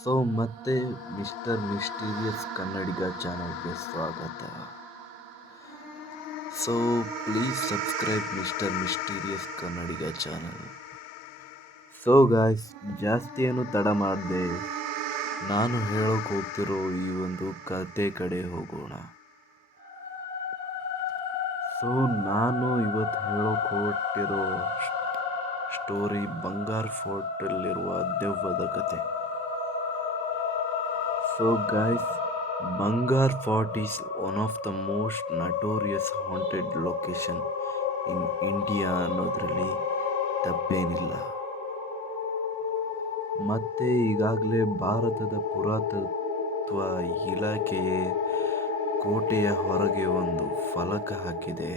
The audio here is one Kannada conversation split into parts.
ಸೊ ಮತ್ತೆ ಮಿಸ್ಟರ್ ಮಿಸ್ಟೀರಿಯಸ್ ಕನ್ನಡಿಗ ಚಾನಲ್ಗೆ ಸ್ವಾಗತ. So please subscribe mister mysterious Kannadiga channel. So guys, ಜಾಸ್ತಿ ಏನು ತಡ ಮಾಡದೆ ನಾನು ಹೇಳೋಕೆ ಹೋಗ್ತಿರೋ ಈ ಒಂದು ಕತೆ ಕಡೆ ಹೋಗೋಣ. ಸೊ ನಾನು ಇವತ್ತು ಹೇಳೋಕೆ ಹೊರಟಿರೋ ಸ್ಟೋರಿ ಬಂಗಾರ್ ಫೋರ್ಟಲ್ಲಿರುವ ದೆವ್ವದ ಕತೆ. So guys, Bangar Fort is one of the most notorious haunted location in India ಅನ್ನೋದ್ರಲ್ಲಿ ತಪ್ಪೇನಿಲ್ಲ. ಮತ್ತೆ ಈಗಾಗಲೇ ಭಾರತದ ಪುರಾತತ್ವ ಇಲಾಖೆಯೇ ಕೋಟೆಯ ಹೊರಗೆ ಒಂದು ಫಲಕ ಹಾಕಿದೆ.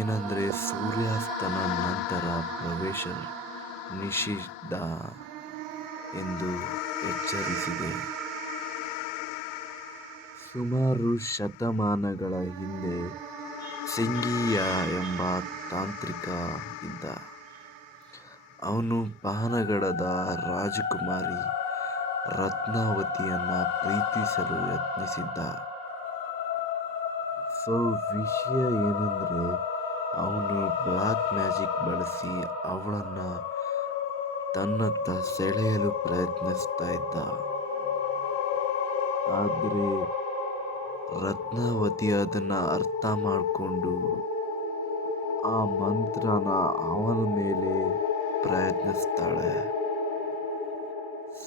ಏನಂದರೆ ಸೂರ್ಯಾಸ್ತನ ನಂತರ ಪ್ರವೇಶ ನಿಷಿದ್ಧ ಎಂದು ಎಚ್ಚರಿಸಿದೆ. ಸುಮಾರು ಶತಮಾನಗಳ ಹಿಂದೆ ಸಿಂಗಿಯ ಎಂಬ ತಾಂತ್ರಿಕ ಇದ್ದ. ಅವನು ಪಾನಗಡದ ರಾಜಕುಮಾರಿ ರತ್ನಾವತಿಯನ್ನು ಪ್ರೀತಿಸಲು ಯತ್ನಿಸಿದ್ದ. ಸೊ ವಿಷಯ ಏನಂದರೆ ಅವನು ಬ್ಲ್ಯಾಕ್ ಮ್ಯಾಜಿಕ್ ಬಳಸಿ ಅವಳನ್ನು ತನ್ನತ್ತ ಸೆಳೆಯಲು ಪ್ರಯತ್ನಿಸ್ತಾ ಇದ್ದ. ಆದರೆ ರತ್ನಾವತಿ ಅದನ್ನು ಅರ್ಥ ಮಾಡಿಕೊಂಡು ಆ ಮಂತ್ರನ ಅವನ ಮೇಲೆ ಪ್ರಯತ್ನಿಸ್ತಾಳೆ.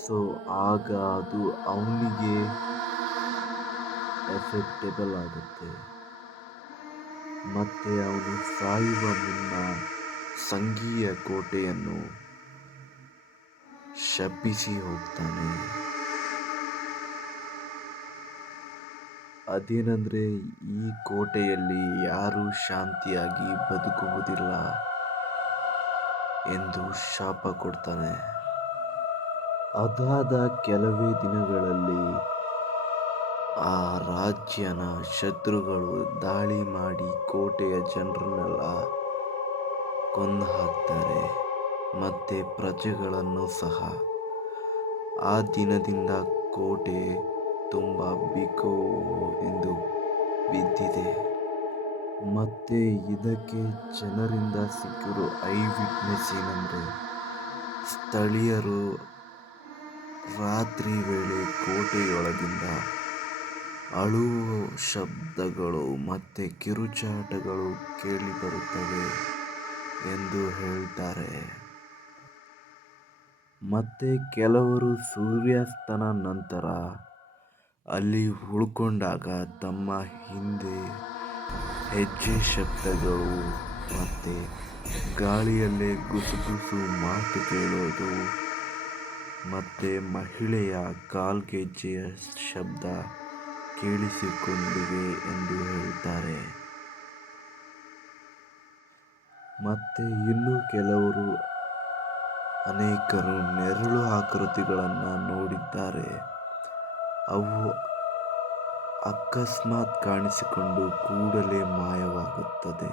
ಸೊ ಆಗ ಅದು ಅವನಿಗೆ ಎಫೆಕ್ಟೇಬಲ್ ಆಗುತ್ತೆ. ಮತ್ತೆ ಅವನು ಸಾಯುವ ಮುನ್ನ ಸಂಗೀಯ ಕೋಟೆಯನ್ನು ಶಪಿಸಿ ಹೋಗ್ತಾನೆ. ಅದೇನೆಂದರೆ ಈ ಕೋಟೆಯಲ್ಲಿ ಯಾರೂ ಶಾಂತಿಯಾಗಿ ಬದುಕುವುದಿಲ್ಲ ಎಂದು ಶಾಪ ಕೊಡ್ತಾನೆ. ಅದಾದ ಕೆಲವೇ ದಿನಗಳಲ್ಲಿ ಆ ರಾಜ್ಯನ ಶತ್ರುಗಳು ದಾಳಿ ಮಾಡಿ ಕೋಟೆಯ ಜನರನ್ನೆಲ್ಲ ಕೊಂದು ಹಾಕ್ತಾರೆ, ಮತ್ತು ಪ್ರಜೆಗಳನ್ನು ಸಹ. ಆ ದಿನದಿಂದ ಕೋಟೆ ತುಂಬ ಬಿಕೋ ಎಂದು ಬಿದ್ದಿದೆ. ಮತ್ತು ಇದಕ್ಕೆ ಜನರಿಂದ ಸಿಕ್ಕಿರೋ ಐ ವಿಟ್ನೆಸ್ ಏನಂದರೆ ಸ್ಥಳೀಯರು ರಾತ್ರಿ ವೇಳೆ ಕೋಟೆಯೊಳಗಿಂದ ಅಳುವ ಶಬ್ದಗಳು ಮತ್ತು ಕಿರುಚಾಟಗಳು ಕೇಳಿಬರುತ್ತವೆ ಎಂದು ಹೇಳ್ತಾರೆ. ಮತ್ತು ಕೆಲವರು ಸೂರ್ಯಾಸ್ತನ ನಂತರ ಅಲ್ಲಿ ಉಳ್ಕೊಂಡಾಗ ತಮ್ಮ ಹಿಂದೆ ಹೆಜ್ಜೆ ಶಬ್ದಗಳು ಮತ್ತು ಗಾಳಿಯಲ್ಲೇ ಗುಸುಗುಸು ಮಾತು ಕೇಳೋದು ಮತ್ತು ಮಹಿಳೆಯ ಕಾಲ್ಗೆಜ್ಜೆಯ ಶಬ್ದ ಕೇಳಿಸಿಕೊಂಡಿವೆ ಎಂದು ಹೇಳ್ತಾರೆ. ಮತ್ತು ಇನ್ನು ಕೆಲವರು ಅನೇಕರು ನೆರಳು ಆಕೃತಿಗಳನ್ನು ನೋಡಿದ್ದಾರೆ. ಅವು ಅಕಸ್ಮಾತ್ ಕಾಣಿಸಿಕೊಂಡು ಕೂಡಲೇ ಮಾಯವಾಗುತ್ತದೆ.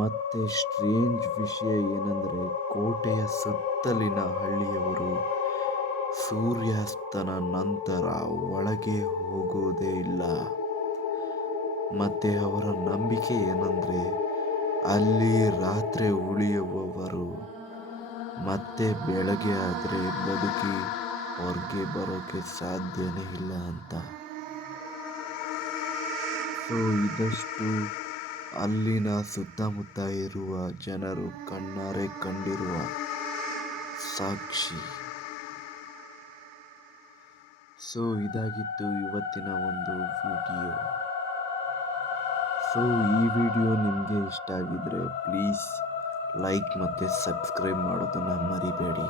ಮತ್ತು ಸ್ಟ್ರೇಂಜ್ ವಿಷಯ ಏನಂದರೆ ಕೋಟೆಯ ಸುತ್ತಲಿನ ಹಳ್ಳಿಯವರು ಸೂರ್ಯಾಸ್ತನ ನಂತರ ಒಳಗೆ ಹೋಗೋದೇ ಇಲ್ಲ. ಮತ್ತು ಅವರ ನಂಬಿಕೆ ಏನಂದರೆ ಅಲ್ಲಿ ರಾತ್ರಿ ಉಳಿಯುವವರು ಮತ್ತೆ ಬೆಳಗ್ಗೆ ಆದರೆ ಬದುಕಿ ಹೊರಗೆ ಬರೋಕ್ಕೆ ಸಾಧ್ಯನೇ ಇಲ್ಲ ಅಂತ. ಸೊ ಇದಷ್ಟು ಅಲ್ಲಿನ ಸುತ್ತಮುತ್ತ ಇರುವ ಜನರು ಕಣ್ಣಾರೆ ಕಂಡಿರುವ ಸಾಕ್ಷಿ. ಸೊ ಇದಾಗಿತ್ತು ಇವತ್ತಿನ ಒಂದು ವಿಡಿಯೋ. ಸೊ ಈ ವಿಡಿಯೋ ನಿಮಗೆ ಇಷ್ಟ ಆಗಿದ್ರೆ ಪ್ಲೀಸ್ ಲೈಕ್ ಮತ್ತು ಸಬ್ಸ್ಕ್ರೈಬ್ ಮಾಡೋದನ್ನು ಮರಿಬೇಡಿ.